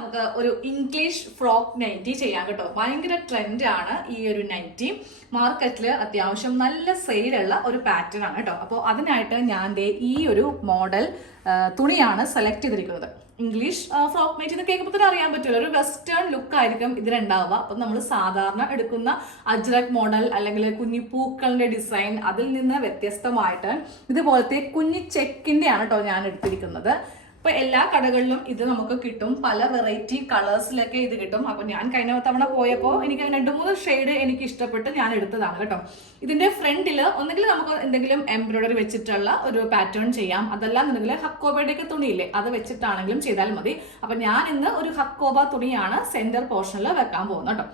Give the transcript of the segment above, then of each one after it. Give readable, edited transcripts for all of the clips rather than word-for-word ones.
നമുക്ക് ഒരു English frock nightie ചെയ്യാം കേട്ടോ. ഭയങ്കര ട്രെൻഡാണ് ഈ ഒരു നൈറ്റി. മാർക്കറ്റിൽ അത്യാവശ്യം നല്ല സെയിലുള്ള ഒരു പാറ്റേൺ ആണ് കേട്ടോ. അപ്പോൾ അതിനായിട്ട് ഞാൻ ഈ ഒരു മോഡൽ തുണിയാണ് സെലക്ട് ചെയ്തിരിക്കുന്നത്. ഇംഗ്ലീഷ് ഫ്രോക്ക് നൈറ്റി എന്ന് കേൾക്കുമ്പോൾ തന്നെ അറിയാൻ പറ്റുമല്ലോ, ഒരു വെസ്റ്റേൺ ലുക്ക് ആയിരിക്കും ഇതിനുണ്ടാവുക. അപ്പം നമ്മൾ സാധാരണ എടുക്കുന്ന അജ്രക് മോഡൽ അല്ലെങ്കിൽ കുഞ്ഞി പൂക്കളുടെ ഡിസൈൻ അതിൽ നിന്ന് വ്യത്യസ്തമായിട്ട് ഇതുപോലത്തെ കുഞ്ഞി ചെക്കിൻ്റെ ആണ് കേട്ടോ ഞാൻ എടുത്തിരിക്കുന്നത്. അപ്പോൾ എല്ലാ കടകളിലും ഇത് നമുക്ക് കിട്ടും, പല വെറൈറ്റി കളേഴ്സിലൊക്കെ ഇത് കിട്ടും. അപ്പോൾ ഞാൻ കഴിഞ്ഞ തവണ പോയപ്പോൾ എനിക്ക് 2-3 ഷെയ്ഡ് എനിക്ക് ഇഷ്ടപ്പെട്ട് ഞാൻ എടുത്തതാണ് കേട്ടോ. ഇതിന്റെ ഫ്രണ്ടിൽ ഒന്നുകിൽ നമുക്ക് എന്തെങ്കിലും എംബ്രോയിഡറി വെച്ചിട്ടുള്ള ഒരു പാറ്റേൺ ചെയ്യാം, അതല്ലാന്നുണ്ടെങ്കിൽ ഹക്കോബയുടെ ഒക്കെ തുണിയില്ലേ അത് വെച്ചിട്ടാണെങ്കിലും ചെയ്താൽ മതി. അപ്പം ഞാൻ ഇന്ന് ഒരു ഹക്കോബ തുണിയാണ് സെന്റർ പോർഷനിൽ വെക്കാൻ പോകുന്നത് കേട്ടോ.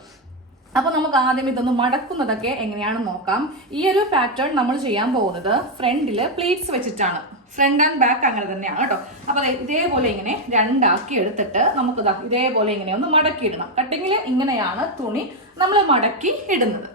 അപ്പോൾ നമുക്ക് ആദ്യം ഇതൊന്ന് മടക്കുന്നതൊക്കെ എങ്ങനെയാണെന്ന് നോക്കാം. ഈ ഒരു പാറ്റേൺ നമ്മൾ ചെയ്യാൻ പോകുന്നത് ഫ്രണ്ടിൽ പ്ലീറ്റ്സ് വെച്ചിട്ടാണ്. ഫ്രണ്ട് ആൻഡ് ബാക്ക് അങ്ങനെ തന്നെയാണ് കേട്ടോ. അപ്പോൾ ഇതേപോലെ ഇങ്ങനെ രണ്ടാക്കി എടുത്തിട്ട് നമുക്ക് ഇതേപോലെ ഇങ്ങനെ ഒന്ന് മടക്കി ഇടണം. കട്ടിങ്ങിൽ ഇങ്ങനെയാണ് തുണി നമ്മൾ മടക്കി ഇടുന്നത്.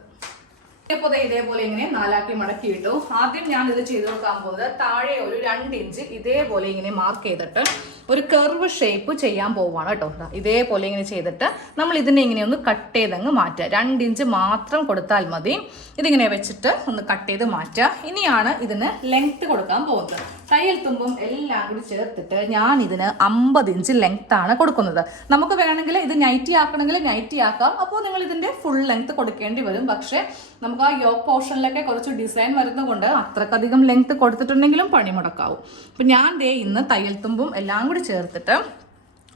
ഇപ്പോൾ ഇതേപോലെ ഇങ്ങനെ 4 മടക്കി ഇട്ടു. ആദ്യം ഞാൻ ഇത് ചെയ്ത് കൊടുക്കാൻ പോകുന്നത് താഴെ ഒരു 2 ഇഞ്ച് ഇതേപോലെ ഇങ്ങനെ മാർക്ക് ചെയ്തിട്ട് ഒരു കർവ് ഷേപ്പ് ചെയ്യാൻ പോവുകയാണ് കേട്ടോ. ഇതേപോലെ ഇങ്ങനെ ചെയ്തിട്ട് നമ്മൾ ഇതിനെ ഇങ്ങനെ ഒന്ന് കട്ട് ചെയ്തങ്ങ് മാറ്റുക. 2 ഇഞ്ച് മാത്രം കൊടുത്താൽ മതി. ഇതിങ്ങനെ വെച്ചിട്ട് ഒന്ന് കട്ട് ചെയ്ത് മാറ്റുക. ഇനിയാണ് ഇതിന് ലെങ്ത് കൊടുക്കാൻ പോകുന്നത്. തയ്യൽ തുമ്പും എല്ലാം കൂടി ചേർത്തിട്ട് ഞാൻ ഇതിന് 50 ഇഞ്ച് ലെങ്ത് ആണ് കൊടുക്കുന്നത്. നമുക്ക് വേണമെങ്കിൽ ഇത് നൈറ്റി ആക്കണമെങ്കിൽ നൈറ്റി ആക്കാം. അപ്പോൾ നിങ്ങൾ ഇതിന്റെ ഫുൾ ലെങ്ത് കൊടുക്കേണ്ടി വരും. പക്ഷേ നമുക്ക് ആ യോക്ക് പോർഷനിലൊക്കെ കുറച്ച് ഡിസൈൻ വരുന്നതുകൊണ്ട് അത്രക്കധികം ലെങ്ത് കൊടുത്തിട്ടുണ്ടെങ്കിലും പണി മുടക്കാവും. അപ്പം ഞാൻ ഇന്ന് തയ്യൽ തുമ്പും എല്ലാം കൂടി ചേർത്തിട്ട്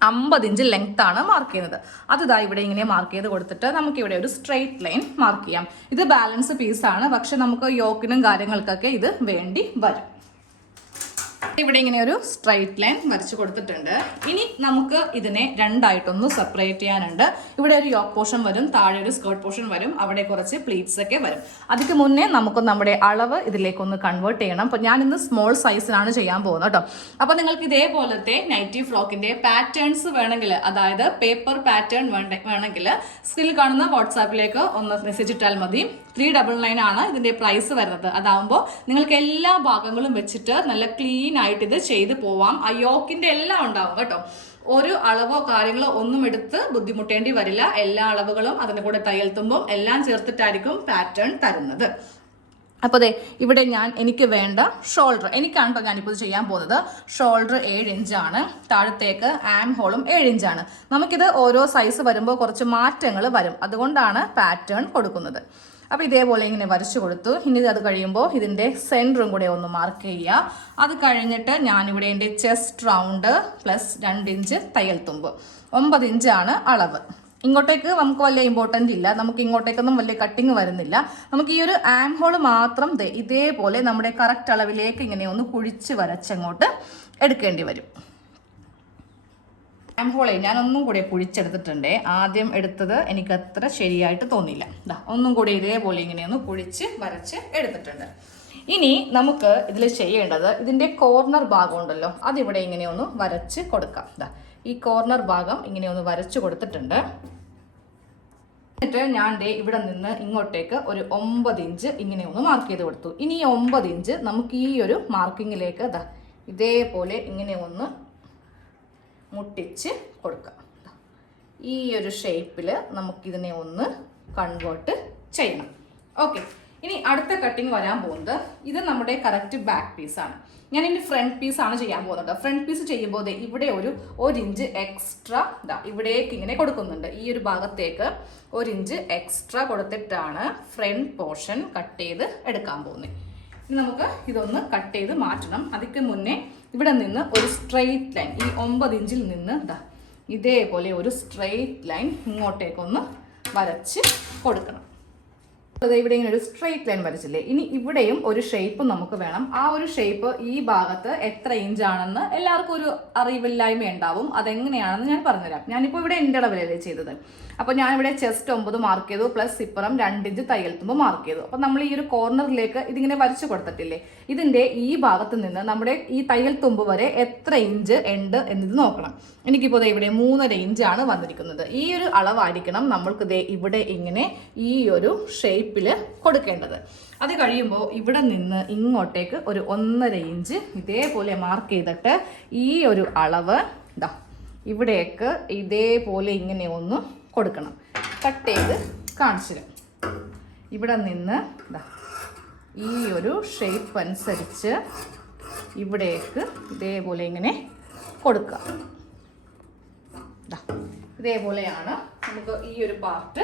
50 ഇഞ്ച് ലെങ്ത് ആണ് മാർക്ക് ചെയ്യുന്നത്. അത് ഇവിടെ ഇങ്ങനെ മാർക്ക് ചെയ്ത് കൊടുത്തിട്ട് നമുക്ക് ഇവിടെ ഒരു സ്ട്രെയിറ്റ് ലൈൻ മാർക്ക് ചെയ്യാം. ഇത് ബാലൻസ് പീസാണ്, പക്ഷെ നമുക്ക് യോക്കിനും കാര്യങ്ങൾക്കൊക്കെ ഇത് വേണ്ടി വരും. ഇവിടെ ഇങ്ങനെ ഒരു സ്ട്രൈറ്റ് ലൈൻ വരച്ച് കൊടുത്തിട്ടുണ്ട്. ഇനി നമുക്ക് ഇതിനെ രണ്ടായിട്ടൊന്ന് സെപ്പറേറ്റ് ചെയ്യാനുണ്ട്. ഇവിടെ ഒരു യോക്ക് പോർഷൻ വരും, താഴെ ഒരു സ്കേർട്ട് പോർഷൻ വരും, അവിടെ കുറച്ച് പ്ലീറ്റ്സ് ഒക്കെ വരും. അതിന് മുന്നേ നമുക്ക് നമ്മുടെ അളവ് ഇതിലേക്കൊന്ന് കൺവേർട്ട് ചെയ്യണം. അപ്പോൾ ഞാൻ ഇന്ന് സ്മോൾ സൈസിലാണ് ചെയ്യാൻ പോകുന്നത് കേട്ടോ. അപ്പോൾ നിങ്ങൾക്ക് ഇതേപോലത്തെ നൈറ്റി ഫ്രോക്കിന്റെ പാറ്റേൺസ് വേണമെങ്കിൽ, അതായത് പേപ്പർ പാറ്റേൺ വേണമെങ്കിൽ സ്ക്രീനിൽ കാണുന്ന വാട്സാപ്പിലേക്ക് ഒന്ന് മെസ്സേജ് ഇട്ടാൽ മതി. 399 ആണ് ഇതിന്റെ പ്രൈസ് വരുന്നത്. അതാവുമ്പോൾ നിങ്ങൾക്ക് എല്ലാ ഭാഗങ്ങളും വെച്ചിട്ട് നല്ല ക്ലീൻ ആയിട്ട് ഇത് ചെയ്ത് പോവാം. ആ യോക്കിന്റെ എല്ലാം ഉണ്ടാവും കേട്ടോ. ഒരു അളവോ കാര്യങ്ങളോ ഒന്നും എടുത്ത് ബുദ്ധിമുട്ടേണ്ടി വരില്ല. എല്ലാ അളവുകളും അതിന്റെ കൂടെ തയ്യൽ തുമ്പും എല്ലാം ചേർത്തിട്ടായിരിക്കും പാറ്റേൺ തരുന്നത്. അപ്പോൾ ഇവിടെ എനിക്ക് വേണ്ട ഷോൾഡർ, എനിക്കാണ് കേട്ടോ ഞാനിപ്പോൾ ചെയ്യാൻ പോകുന്നത്. ഷോൾഡർ 7 ഇഞ്ചാണ്, താഴത്തേക്ക് ആം ഹോളും 7 ഇഞ്ചാണ്. നമുക്കിത് ഓരോ സൈസ് വരുമ്പോൾ കുറച്ച് മാറ്റങ്ങൾ വരും, അതുകൊണ്ടാണ് പാറ്റേൺ കൊടുക്കുന്നത്. അപ്പോൾ ഇതേപോലെ ഇങ്ങനെ വരച്ചു കൊടുത്തു. ഇനി അത് കഴിയുമ്പോൾ ഇതിൻ്റെ സെൻറ്ററും കൂടെ ഒന്ന് മാർക്ക് ചെയ്യുക. അത് കഴിഞ്ഞിട്ട് ഞാനിവിടെ എൻ്റെ ചെസ്റ്റ് റൗണ്ട് പ്ലസ് 2 ഇഞ്ച് തയ്യൽ തുമ്പ് 9 ഇഞ്ചാണ് അളവ്. ഇങ്ങോട്ടേക്ക് നമുക്ക് വലിയ ഇമ്പോർട്ടൻ്റ് ഇല്ല, നമുക്ക് ഇങ്ങോട്ടേക്കൊന്നും വലിയ കട്ടിങ് വരുന്നില്ല. നമുക്ക് ഈ ഒരു ആം ഹോൾ മാത്രം ഇതേപോലെ നമ്മുടെ കറക്റ്റ് അളവിലേക്ക് ഇങ്ങനെ ഒന്ന് കുഴിച്ച് വരച്ചങ്ങോട്ട് എടുക്കേണ്ടി വരും. ആം ഹോളെ ഞാൻ ഒന്നും കൂടെ കുഴിച്ചെടുത്തിട്ടുണ്ട്. ആദ്യം എടുത്തത് എനിക്ക് അത്ര ശരിയായിട്ട് തോന്നിയില്ല. ഒന്നും കൂടെ ഇതേപോലെ ഇങ്ങനെയൊന്ന് കുഴിച്ച് വരച്ച് എടുത്തിട്ടുണ്ട്. ഇനി നമുക്ക് ഇതിൽ ചെയ്യേണ്ടത് ഇതിൻ്റെ കോർണർ ഭാഗം ഉണ്ടല്ലോ, അതിവിടെ ഇങ്ങനെ ഒന്ന് വരച്ച് കൊടുക്കാം. ഈ കോർണർ ഭാഗം ഇങ്ങനെ ഒന്ന് വരച്ച് കൊടുത്തിട്ടുണ്ട്. എന്നിട്ട് ഞാൻ ഇവിടെ നിന്ന് ഇങ്ങോട്ടേക്ക് ഒരു 9 ഇഞ്ച് ഇങ്ങനെ ഒന്ന് മാർക്ക് ചെയ്ത് കൊടുത്തു. ഇനി ഈ 9 ഇഞ്ച് നമുക്ക് ഈ ഒരു മാർക്കിങ്ങിലേക്ക് ഇതേപോലെ ഇങ്ങനെ ഒന്ന് മുട്ടിച്ച് കൊടുക്കാം. ഈ ഒരു ഷേപ്പിൽ നമുക്കിതിനെ ഒന്ന് കൺവേർട്ട് ചെയ്യണം. ഓക്കെ, ഇനി അടുത്ത കട്ടിങ് വരാൻ പോകുന്നത് ഇത് നമ്മുടെ കറക്റ്റ് ബാക്ക് പീസാണ്. ഞാൻ ഇനി ഫ്രണ്ട് പീസാണ് ചെയ്യാൻ പോകുന്നത്. ഫ്രണ്ട് പീസ് ചെയ്യുമ്പോൾ ഇവിടെ ഒരു 1 ഇഞ്ച് എക്സ്ട്രാ ഇവിടേക്ക് ഇങ്ങനെ കൊടുക്കുന്നുണ്ട്. ഈ ഒരു ഭാഗത്തേക്ക് 1 ഇഞ്ച് എക്സ്ട്രാ കൊടുത്തിട്ടാണ് ഫ്രണ്ട് പോർഷൻ കട്ട് ചെയ്ത് എടുക്കാൻ പോകുന്നത്. ഇനി നമുക്ക് ഇതൊന്ന് കട്ട് ചെയ്ത് മാറ്റണം. അതിക്ക് മുന്നേ ഇവിടെ നിന്ന് ഒരു സ്ട്രെയിറ്റ് ലൈൻ, ഈ 9 ഇഞ്ചിൽ നിന്ന് ഇതേപോലെ ഒരു സ്ട്രെയിറ്റ് ലൈൻ ഇങ്ങോട്ടേക്കൊന്ന് വരച്ച് കൊടുക്കണം. ഇവിടെ ഇങ്ങനെ ഒരു സ്ട്രെയിറ്റ് ലൈൻ വരച്ചില്ലേ, ഇനി ഇവിടെയും ഒരു ഷേപ്പ് നമുക്ക് വേണം. ആ ഒരു ഷേപ്പ് ഈ ഭാഗത്ത് എത്ര ഇഞ്ചാണെന്ന് എല്ലാവർക്കും ഒരു അറിവില്ലായ്മ ഉണ്ടാവും. അതെങ്ങനെയാണെന്ന് ഞാൻ പറഞ്ഞുതരാം. ഞാനിപ്പോൾ ഇവിടെ എൻ്റെ അളവിലല്ലേ ചെയ്തത്. അപ്പോൾ ഞാനിവിടെ ചെസ്റ്റ് 9 മാർക്ക് ചെയ്തു, പ്ലസ് ഇപ്പുറം 2 ഇഞ്ച് തയ്യൽ തുമ്പ് മാർക്ക് ചെയ്തു. അപ്പോൾ നമ്മൾ ഈ ഒരു കോർണറിലേക്ക് ഇതിങ്ങനെ വരച്ചു കൊടുത്തിട്ടില്ലേ, ഇതിൻ്റെ ഈ ഭാഗത്ത് നിന്ന് നമ്മുടെ ഈ തയ്യൽ തുമ്പ് വരെ എത്ര ഇഞ്ച് ഉണ്ട് എന്നത് നോക്കണം. എനിക്കിപ്പോൾ ഇവിടെ 3.5 ഇഞ്ചാണ് വന്നിരിക്കുന്നത്. ഈ ഒരു അളവായിരിക്കണം നമ്മൾക്ക് ഇവിടെ ഇങ്ങനെ ഈ ഒരു ഷേപ്പിൽ കൊടുക്കേണ്ടത്. അത് കഴിയുമ്പോൾ ഇവിടെ നിന്ന് ഇങ്ങോട്ടേക്ക് ഒരു 1.5 ഇഞ്ച് ഇതേപോലെ മാർക്ക് ചെയ്തിട്ട് ഈ ഒരു അളവ് ഇവിടേക്ക് ഇതേപോലെ ഇങ്ങനെ ഒന്ന് കൊടുക്കണം. കട്ട് ചെയ്ത് കാണിച്ചു തരാം. ഇവിടെ നിന്ന് ഈ ഒരു ഷേപ്പ് അനുസരിച്ച് ഇവിടേക്ക് ഇതേപോലെ ഇങ്ങനെ കൊടുക്കുക. ഇതേപോലെയാണ് നമുക്ക് ഈ ഒരു പാർട്ട്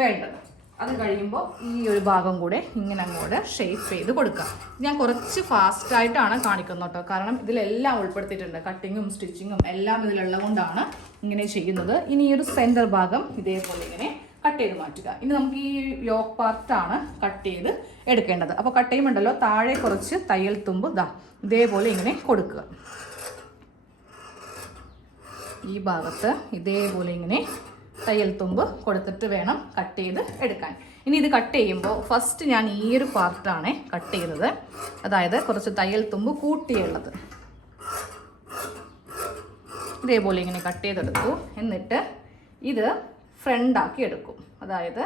വേണ്ടത്. അത് കഴിയുമ്പോൾ ഈ ഒരു ഭാഗം കൂടെ ഇങ്ങനെ അങ്ങോട്ട് ഷേപ്പ് ചെയ്ത് കൊടുക്കുക. ഞാൻ കുറച്ച് ഫാസ്റ്റായിട്ടാണ് കാണിക്കുന്നത് കേട്ടോ, കാരണം ഇതിലെല്ലാം ഉൾപ്പെടുത്തിയിട്ടുണ്ട്. കട്ടിങ്ങും സ്റ്റിച്ചിങ്ങും എല്ലാം ഇതിലുള്ളത് കൊണ്ടാണ് ഇങ്ങനെ ചെയ്യുന്നത്. ഇനി ഈ ഒരു സെൻറ്റർ ഭാഗം ഇതേപോലെ ഇങ്ങനെ കട്ട് ചെയ്ത് മാറ്റുക. ഇനി നമുക്ക് ഈ യോക്ക് പാർട്ടാണ് കട്ട് ചെയ്ത് എടുക്കേണ്ടത്. അപ്പോൾ കട്ട് ചെയ്യുമ്പോണ്ടല്ലോ താഴെ കുറച്ച് തയ്യൽ തുമ്പ് ഇതേപോലെ ഇങ്ങനെ കൊടുക്കുക. ഈ ഭാഗത്ത് ഇതേപോലെ ഇങ്ങനെ തയ്യൽ തുമ്പ് കൊടുത്തിട്ട് വേണം കട്ട് ചെയ്ത് എടുക്കാൻ. ഇനി ഇത് കട്ട് ചെയ്യുമ്പോൾ ഫസ്റ്റ് ഞാൻ ഈ ഒരു പാർട്ടാണ് കട്ട് ചെയ്യുന്നത്, അതായത് കുറച്ച് തയ്യൽ തുമ്പ് കൂട്ടിയുള്ളത്. ഇതേപോലെ ഇങ്ങനെ കട്ട് ചെയ്തെടുത്തു. എന്നിട്ട് ഇത് ഫ്രണ്ടാക്കി എടുക്കും, അതായത്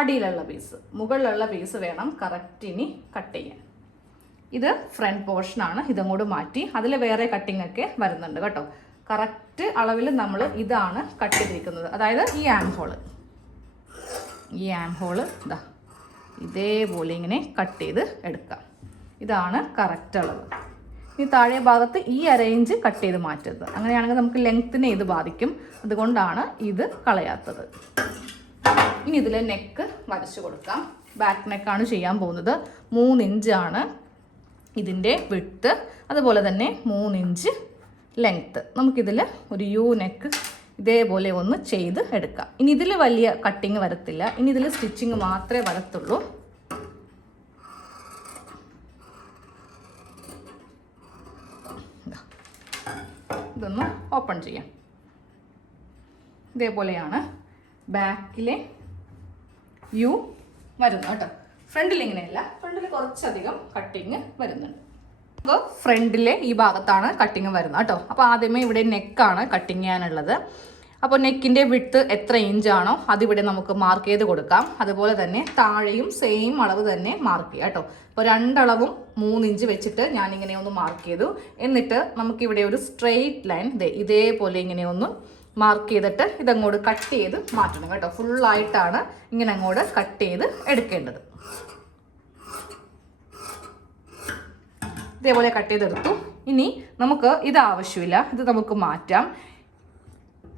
അടിയിലുള്ള പീസ്. മുകളിലുള്ള പീസ് വേണം കറക്റ്റിനി കട്ട് ചെയ്യാൻ. ഇത് ഫ്രണ്ട് പോർഷനാണ്, ഇതങ്ങോട്ട് മാറ്റി അതിൽ വേറെ കട്ടിംഗ് ഒക്കെ വരുന്നുണ്ട് കേട്ടോ. കറക്റ്റ് അളവിൽ നമ്മൾ ഇതാണ് കട്ട് ചെയ്തിരിക്കുന്നത്. അതായത് ഈ ആം ഹോള് ഇതേപോലെ ഇങ്ങനെ കട്ട് ചെയ്ത് എടുക്കാം. ഇതാണ് കറക്റ്റ് അളവ്. ഈ താഴെ ഭാഗത്ത് ഈ അറേഞ്ച് കട്ട് ചെയ്ത് മാറ്റരുത്. അങ്ങനെയാണെങ്കിൽ നമുക്ക് ലെങ്ത്തിനെ ഇത് ബാധിക്കും. അതുകൊണ്ടാണ് ഇത് കളയാത്തത്. ഇനി ഇതിൽ നെക്ക് വരച്ചു കൊടുക്കാം. ബാക്ക് നെക്കാണ് ചെയ്യാൻ പോകുന്നത്. 3 ഇഞ്ചാണ് ഇതിൻ്റെ വിഡ്ത്ത്, അതുപോലെ തന്നെ 3 ഇഞ്ച് ലെങ്ത്ത്. നമുക്കിതിൽ ഒരു യു നെക്ക് ഇതേപോലെ ഒന്ന് ചെയ്ത് എടുക്കാം. ഇനി ഇതിൽ വലിയ കട്ടിങ് വരത്തില്ല, ഇനി ഇതിൽ സ്റ്റിച്ചിങ് മാത്രമേ വരത്തുള്ളൂ. ഇതൊന്ന് ഓപ്പൺ ചെയ്യാം. ഇതേപോലെയാണ് ബാക്കിലെ യു വരുന്നത് കേട്ടോ. ഫ്രണ്ടിൽ ഇങ്ങനെയല്ല, ഫ്രണ്ടിൽ കുറച്ചധികം കട്ടിങ് വരുന്നുണ്ട്. അപ്പോൾ ഫ്രണ്ടിലെ ഈ ഭാഗത്താണ് കട്ടിങ് വരുന്നത് കേട്ടോ. അപ്പോൾ ആദ്യമേ ഇവിടെ നെക്കാണ് കട്ടിങ് ചെയ്യാനുള്ളത്. അപ്പോൾ നെക്കിൻ്റെ വിഡ്ത്ത് എത്ര ഇഞ്ചാണോ അതിവിടെ നമുക്ക് മാർക്ക് ചെയ്ത് കൊടുക്കാം. അതുപോലെ തന്നെ താഴെയും സെയിം അളവ് തന്നെ മാർക്ക് ചെയ്യാം കേട്ടോ. അപ്പോൾ 2 അളവും 3 ഇഞ്ച് വെച്ചിട്ട് ഞാനിങ്ങനെ ഒന്ന് മാർക്ക് ചെയ്തു. എന്നിട്ട് നമുക്കിവിടെ ഒരു സ്ട്രെയിറ്റ് ലൈൻ ഇതേപോലെ ഇങ്ങനെ ഒന്ന് മാർക്ക് ചെയ്തിട്ട് ഇതങ്ങോട്ട് കട്ട് ചെയ്ത് മാറ്റണം കേട്ടോ. ഫുള്ളായിട്ടാണ് ഇങ്ങനെ അങ്ങോട്ട് കട്ട് ചെയ്ത് എടുക്കേണ്ടത്. ഇതേപോലെ കട്ട് ചെയ്തെടുത്തു. ഇനി നമുക്ക് ഇത് ആവശ്യമില്ല, ഇത് നമുക്ക് മാറ്റാം.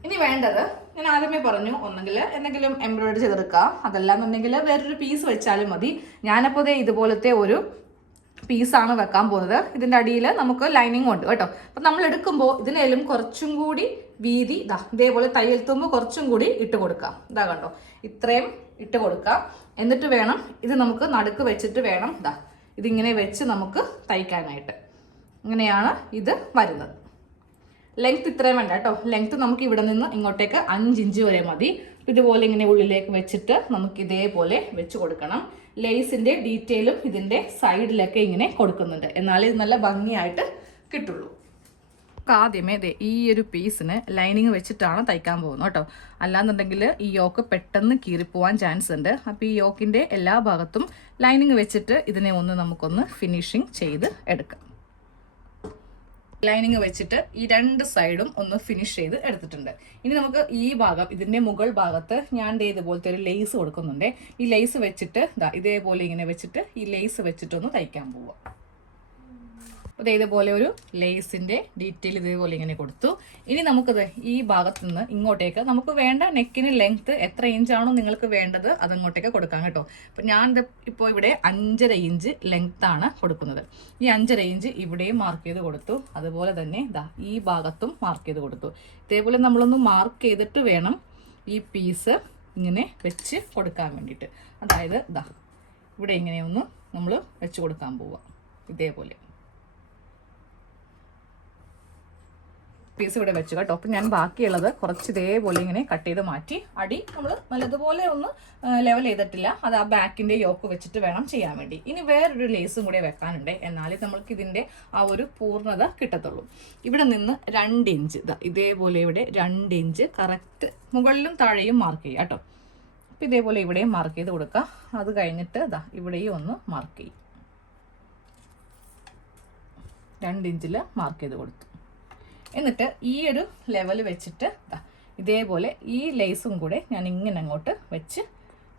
ഇനി വേണ്ടത് ഞാൻ ആദ്യമേ പറഞ്ഞു, ഒന്നെങ്കിൽ എന്തെങ്കിലും എംബ്രോയിഡറി ചെയ്തെടുക്കാം, അതല്ലാന്നുണ്ടെങ്കിൽ വേറൊരു പീസ് വെച്ചാലും മതി. ഞാനപ്പോൾ ഇതുപോലത്തെ ഒരു പീസാണ് വെക്കാൻ പോകുന്നത്. ഇതിൻ്റെ അടിയിൽ നമുക്ക് ലൈനിങ് ഉണ്ട് കേട്ടോ. അപ്പം നമ്മൾ എടുക്കുമ്പോൾ ഇതിനേലും കുറച്ചും കൂടി വീതി ഇതേപോലെ തയ്യൽ തുമ്പ് കുറച്ചും കൂടി ഇട്ട് കൊടുക്കാം. കണ്ടോ, ഇത്രയും ഇട്ട് കൊടുക്കാം. എന്നിട്ട് വേണം ഇത് നമുക്ക് നടുക്ക് വെച്ചിട്ട് വേണം ഇതിങ്ങനെ വെച്ച് നമുക്ക് തയ്ക്കാനായിട്ട്. ഇങ്ങനെയാണ് ഇത് വരുന്നത്. ലെങ്ത് ഇത്രയും വേണ്ട കേട്ടോ. ലെങ്ത് നമുക്ക് ഇവിടെ നിന്ന് ഇങ്ങോട്ടേക്ക് 5 ഇഞ്ച് വരെ മതി. ഇതുപോലെ ഇങ്ങനെ ഉള്ളിലേക്ക് വെച്ചിട്ട് നമുക്ക് ഇതേപോലെ വെച്ച് കൊടുക്കണം. ലേസിൻ്റെ ഡീറ്റെയിലും ഇതിൻ്റെ സൈഡിലൊക്കെ ഇങ്ങനെ കൊടുക്കുന്നുണ്ട്, എന്നാലേ ഇത് നല്ല ഭംഗിയായിട്ട് കിട്ടുള്ളൂ. ആദ്യമേ ഈ ഒരു പീസിന് ലൈനിങ് വെച്ചിട്ടാണ് തയ്ക്കാൻ പോകുന്നത് കേട്ടോ. അല്ലാന്നുണ്ടെങ്കിൽ ഈ യോക്ക് പെട്ടെന്ന് കീറിപ്പോവാൻ ചാൻസ് ഉണ്ട്. അപ്പോൾ ഈ യോക്കിൻ്റെ എല്ലാ ഭാഗത്തും ലൈനിങ് വെച്ചിട്ട് ഇതിനെ നമുക്കൊന്ന് ഫിനിഷിങ് ചെയ്ത് എടുക്കാം. ലൈനിങ് വെച്ചിട്ട് ഈ 2 സൈഡും ഒന്ന് ഫിനിഷ് ചെയ്ത് എടുത്തിട്ടുണ്ട്. ഇനി നമുക്ക് ഈ ഭാഗം, ഇതിൻ്റെ മുകൾ ഭാഗത്ത് ഞാൻ ഇതുപോലത്തെ ഒരു ലേസ് കൊടുക്കുന്നുണ്ട്. ഈ ലേസ് വെച്ചിട്ട് ഇതേപോലെ ഇങ്ങനെ വെച്ചിട്ട് ഈ ലേസ് വെച്ചിട്ടൊന്ന് തയ്ക്കാൻ പോവാം. അപ്പോൾ ഇതേപോലെ ഒരു ലേസിൻ്റെ ഡീറ്റെയിൽ ഇതേപോലെ ഇങ്ങനെ കൊടുത്തു. ഇനി നമുക്കത് ഈ ഭാഗത്ത് നിന്ന് ഇങ്ങോട്ടേക്ക് നമുക്ക് വേണ്ട നെക്കിന് ലെങ്ത്ത് എത്ര ഇഞ്ചാണോ നിങ്ങൾക്ക് വേണ്ടത് അതങ്ങോട്ടേക്ക് കൊടുക്കാം കേട്ടോ. അപ്പോൾ ഞാൻ ഇപ്പോൾ ഇവിടെ 5.5 ഇഞ്ച് ലെങ്ത്താണ് കൊടുക്കുന്നത്. ഈ 5.5 ഇഞ്ച് ഇവിടെയും മാർക്ക് ചെയ്ത് കൊടുത്തു. അതുപോലെ തന്നെ ഈ ഭാഗത്തും മാർക്ക് ചെയ്ത് കൊടുത്തു. ഇതേപോലെ നമ്മളൊന്ന് മാർക്ക് ചെയ്തിട്ട് വേണം ഈ പീസ് ഇങ്ങനെ വെച്ച് കൊടുക്കാൻ വേണ്ടിയിട്ട്. അതായത് ഇവിടെ ഇങ്ങനെയൊന്ന് നമ്മൾ വെച്ച് കൊടുക്കാൻ പോവാം. ഇതേപോലെ പീസ് ഇവിടെ വെച്ചു കേട്ടോ. അപ്പം ഞാൻ ബാക്കിയുള്ളത് കുറച്ച് ഇതേപോലെ ഇങ്ങനെ കട്ട് ചെയ്ത് മാറ്റി. അടി നമ്മൾ നല്ലതുപോലെ ഒന്ന് ലെവൽ ചെയ്തിട്ടില്ല, അത് ആ ബാക്കിൻ്റെ യോക്ക് വെച്ചിട്ട് വേണം ചെയ്യാൻ വേണ്ടി. ഇനി വേറൊരു ലേസും കൂടെ വെക്കാനുണ്ട്, എന്നാലേ നമ്മൾക്ക് ഇതിൻ്റെ ആ ഒരു പൂർണ്ണത കിട്ടത്തുള്ളൂ. ഇവിടെ നിന്ന് 2 ഇഞ്ച് ഇതേപോലെ ഇവിടെ 2 ഇഞ്ച് കറക്റ്റ് മുകളിലും താഴെയും മാർക്ക് ചെയ്യുക കേട്ടോ. അപ്പം ഇതേപോലെ ഇവിടെയും മാർക്ക് ചെയ്ത് കൊടുക്കുക. അത് കഴിഞ്ഞിട്ട് ഇവിടെയും ഒന്ന് മാർക്ക് ചെയ്യും. 2 ഇഞ്ചിൽ മാർക്ക് ചെയ്ത് കൊടുത്തു. എന്നിട്ട് ഈ ഒരു ലെവൽ വെച്ചിട്ട് ഇതേപോലെ ഈ ലേസും കൂടെ ഞാൻ ഇങ്ങനെ അങ്ങോട്ട് വെച്ച്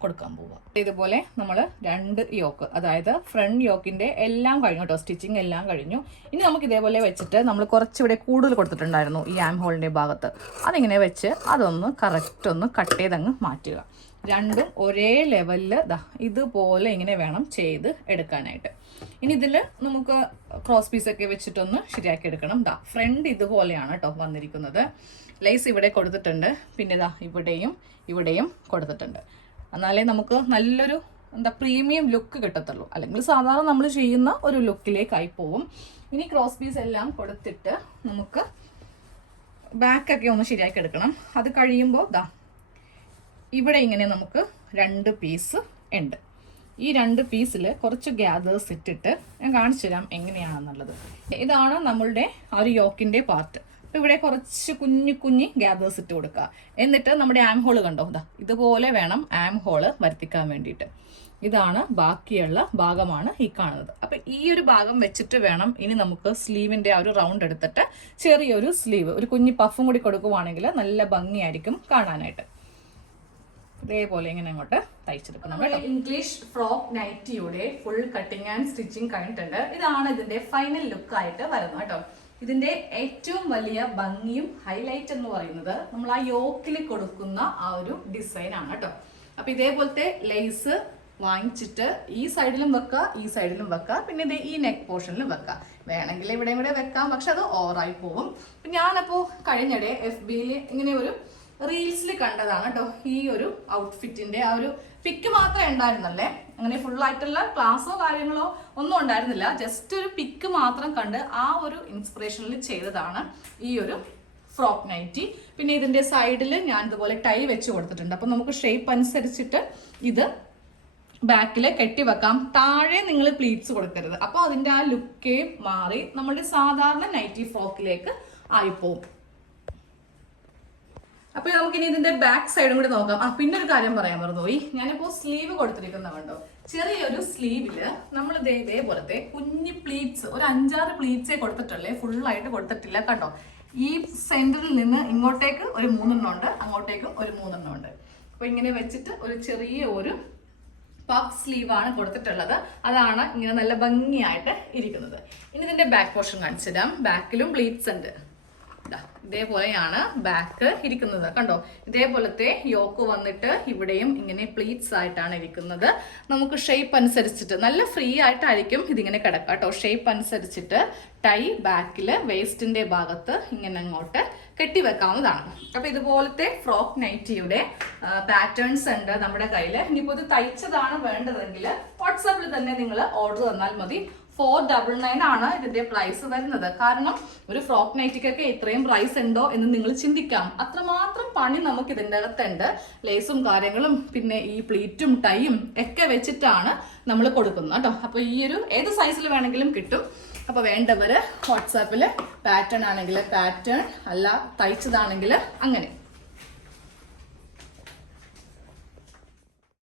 കൊടുക്കാൻ പോവാം. ഇതുപോലെ നമ്മൾ 2 യോക്ക്, അതായത് ഫ്രണ്ട് യോക്കിൻ്റെ എല്ലാം കഴിഞ്ഞു കേട്ടോ, സ്റ്റിച്ചിങ് എല്ലാം കഴിഞ്ഞു. ഇനി നമുക്ക് ഇതേപോലെ വെച്ചിട്ട് നമ്മൾ കുറച്ചിവിടെ കൂടുതൽ കൊടുത്തിട്ടുണ്ടായിരുന്നു ഈ ആം ഹോളിൻ്റെ ഭാഗത്ത്, അതിങ്ങനെ വെച്ച് അതൊന്ന് കറക്റ്റ് ഒന്ന് കട്ട് ചെയ്തങ്ങ് മാറ്റുക. രണ്ടും ഒരേ ലെവലിൽ ഇതുപോലെ ഇങ്ങനെ വേണം ചെയ്ത് എടുക്കാനായിട്ട്. ഇനി ഇതിൽ നമുക്ക് ക്രോസ് പീസൊക്കെ വെച്ചിട്ടൊന്ന് ശരിയാക്കി എടുക്കണം. ഫ്രണ്ട് ഇതുപോലെയാണ് കേട്ടോ വന്നിരിക്കുന്നത്. ലേസ് ഇവിടെ കൊടുത്തിട്ടുണ്ട്, പിന്നെ ഇവിടെയും കൊടുത്തിട്ടുണ്ട്. എന്നാലേ നമുക്ക് നല്ലൊരു പ്രീമിയം ലുക്ക് കിട്ടത്തുള്ളൂ, അല്ലെങ്കിൽ സാധാരണ നമ്മൾ ചെയ്യുന്ന ഒരു ലുക്കിലേക്കായി പോവും. ഇനി ക്രോസ് പീസ് എല്ലാം കൊടുത്തിട്ട് നമുക്ക് ബാക്കൊക്കെ ഒന്ന് ശരിയാക്കി എടുക്കണം. അത് കഴിയുമ്പോൾ ഇവിടെ ഇങ്ങനെ നമുക്ക് 2 പീസ് ഉണ്ട്. ഈ 2 പീസിൽ കുറച്ച് ഗ്യാദേഴ്സ് ഇട്ടിട്ട് ഞാൻ കാണിച്ചു തരാം എങ്ങനെയാണെന്നുള്ളത്. ഇതാണ് നമ്മളുടെ ആ ഒരു യോക്കിൻ്റെ പാർട്ട്. അപ്പോൾ ഇവിടെ കുറച്ച് കുഞ്ഞി ഗ്യാദേഴ്സ് ഇട്ട് കൊടുക്കുക. എന്നിട്ട് നമ്മുടെ ആം ഹോള് കണ്ടോ, ഇതുപോലെ വേണം ആം ഹോള് വരുത്തിക്കാൻ വേണ്ടിയിട്ട്. ഇതാണ് ബാക്കിയുള്ള ഭാഗമാണ് ഈ കാണുന്നത്. അപ്പം ഈ ഒരു ഭാഗം വെച്ചിട്ട് വേണം ഇനി നമുക്ക് സ്ലീവിൻ്റെ ആ ഒരു റൗണ്ട് എടുത്തിട്ട് ചെറിയൊരു സ്ലീവ്, ഒരു കുഞ്ഞി പഫും കൂടി കൊടുക്കുവാണെങ്കിൽ നല്ല ഭംഗിയായിരിക്കും കാണാനായിട്ട്. ഇതേപോലെ ഇങ്ങനെ അങ്ങോട്ട് തയ്ച്ചെടുക്കും. നമ്മുടെ ഇംഗ്ലീഷ് ഫ്രോക്ക് നൈറ്റിയുടെ ഫുൾ കട്ടിങ് ആൻഡ് സ്റ്റിച്ചിങ് കഴിഞ്ഞിട്ടുണ്ട്. ഇതാണ് ഇതിന്റെ ഫൈനൽ ലുക്ക് ആയിട്ട് വരുന്നത് കേട്ടോ. ഇതിന്റെ ഏറ്റവും വലിയ ഭംഗിയും ഹൈലൈറ്റ് എന്ന് പറയുന്നത് നമ്മൾ ആ യോക്കിൽ കൊടുക്കുന്ന ആ ഒരു ഡിസൈൻ ആണ് കേട്ടോ. അപ്പൊ ഇതേപോലത്തെ ലേസ് വാങ്ങിച്ചിട്ട് ഈ സൈഡിലും വെക്കുക, ഈ സൈഡിലും വെക്കുക, പിന്നെ ഈ നെക്ക് പോർഷനിലും വെക്കുക. വേണമെങ്കിൽ ഇവിടെയും കൂടെ വെക്കാം, പക്ഷെ അത് ഓവറായി പോകും. ഞാനപ്പോൾ കഴിഞ്ഞിടെ FBയിൽ ഇങ്ങനെ ഒരു റീൽസിൽ കണ്ടതാണ് കേട്ടോ ഈ ഒരു ഔട്ട്ഫിറ്റിന്റെ ആ ഒരു പിക്ക് മാത്രമേ ഉണ്ടായിരുന്നല്ലേ, അങ്ങനെ ഫുള്ളായിട്ടുള്ള ക്ലാസ്സോ കാര്യങ്ങളോ ഒന്നും ഉണ്ടായിരുന്നില്ല. ജസ്റ്റ് ഒരു പിക്ക് മാത്രം കണ്ട് ആ ഒരു ഇൻസ്പിറേഷനിൽ ചെയ്തതാണ് ഈ ഒരു ഫ്രോക്ക് നൈറ്റി. പിന്നെ ഇതിന്റെ സൈഡിൽ ഞാൻ ഇതുപോലെ ടൈ വെച്ച് കൊടുത്തിട്ടുണ്ട്. അപ്പം നമുക്ക് ഷേപ്പ് അനുസരിച്ചിട്ട് ഇത് ബാക്കിൽ കെട്ടിവെക്കാം. താഴെ നിങ്ങൾ പ്ലീറ്റ്സ് കൊടുക്കരുത്, അപ്പോൾ അതിന്റെ ആ ലുക്കേ മാറി നമ്മുടെ സാധാരണ നൈറ്റി ഫ്രോക്കിലേക്ക് ആയിപ്പോവും. അപ്പൊ നമുക്കിനി ഇതിന്റെ ബാക്ക് സൈഡും കൂടി നോക്കാം. പിന്നെ ഒരു കാര്യം പറയാൻ മറന്നുപോയി, ഞാനിപ്പോ സ്ലീവ് കൊടുത്തിരിക്കുന്ന കണ്ടോ, ചെറിയൊരു സ്ലീവില് നമ്മൾ ഇതേപോലത്തെ കുഞ്ഞി പ്ലീറ്റ്സ് ഒരു 5-6 പ്ലീറ്റ്സേ കൊടുത്തിട്ടുള്ളേ, ഫുള്ളായിട്ട് കൊടുത്തിട്ടില്ല കണ്ടോ. ഈ സെന്ററിൽ നിന്ന് ഇങ്ങോട്ടേക്ക് ഒരു 3 എണ്ണം ഉണ്ട്, അങ്ങോട്ടേക്കും ഒരു 3 എണ്ണം ഉണ്ട്. അപ്പൊ ഇങ്ങനെ വെച്ചിട്ട് ഒരു ചെറിയ ഒരു പഫ് സ്ലീവാണ് കൊടുത്തിട്ടുള്ളത്. അതാണ് ഇങ്ങനെ നല്ല ഭംഗിയായിട്ട് ഇരിക്കുന്നത്. ഇനി ഇതിന്റെ ബാക്ക് പോർഷൻ കാണിച്ചു തരാം. ബാക്കിലും പ്ലീറ്റ്സ് ഉണ്ട്. ഇതേപോലെയാണ് ബാക്ക് ഇരിക്കുന്നത് കണ്ടോ. ഇതേപോലത്തെ യോക്ക് വന്നിട്ട് ഇവിടെയും ഇങ്ങനെ പ്ലീറ്റ്സ് ആയിട്ടാണ് ഇരിക്കുന്നത്. നമുക്ക് ഷേപ്പ് അനുസരിച്ചിട്ട് നല്ല ഫ്രീ ആയിട്ടായിരിക്കും ഇതിങ്ങനെ കിടക്കുക കേട്ടോ. ഷേപ്പ് അനുസരിച്ചിട്ട് ടൈ ബാക്കില് വേസ്റ്റിന്റെ ഭാഗത്ത് ഇങ്ങനെ അങ്ങോട്ട് കെട്ടിവെക്കാവുന്നതാണ്. അപ്പൊ ഇതുപോലത്തെ ഫ്രോക്ക് നൈറ്റിയുടെ പാറ്റേൺസ് ഉണ്ട് നമ്മുടെ കയ്യിൽ. ഇനിയിപ്പോൾ ഇത് തയ്ച്ചതാണ് വേണ്ടതെങ്കിൽ വാട്സാപ്പിൽ തന്നെ നിങ്ങൾ ഓർഡർ തന്നാൽ മതി. 499 ആണ് ഇതിന്റെ പ്രൈസ് വരുന്നത്. കാരണം ഒരു ഫ്രോക്ക് നൈറ്റിക്കൊക്കെ ഇത്രയും പ്രൈസ് ഉണ്ടോ എന്ന് നിങ്ങൾ ചിന്തിക്കാം. അത്രമാത്രം പണി നമുക്ക് ഇതിൻ്റെ അകത്തുണ്ട്. ലേസും കാര്യങ്ങളും പിന്നെ ഈ പ്ലീറ്റും ടൈയും ഒക്കെ വെച്ചിട്ടാണ് നമ്മൾ കൊടുക്കുന്നത് കേട്ടോ. അപ്പോൾ ഈ ഒരു ഏത് സൈസിൽ വേണമെങ്കിലും കിട്ടും. അപ്പോൾ വേണ്ടവർ വാട്സാപ്പിൽ പാറ്റേൺ ആണെങ്കിൽ പാറ്റേൺ, അല്ല തയ്ച്ചതാണെങ്കിൽ അങ്ങനെ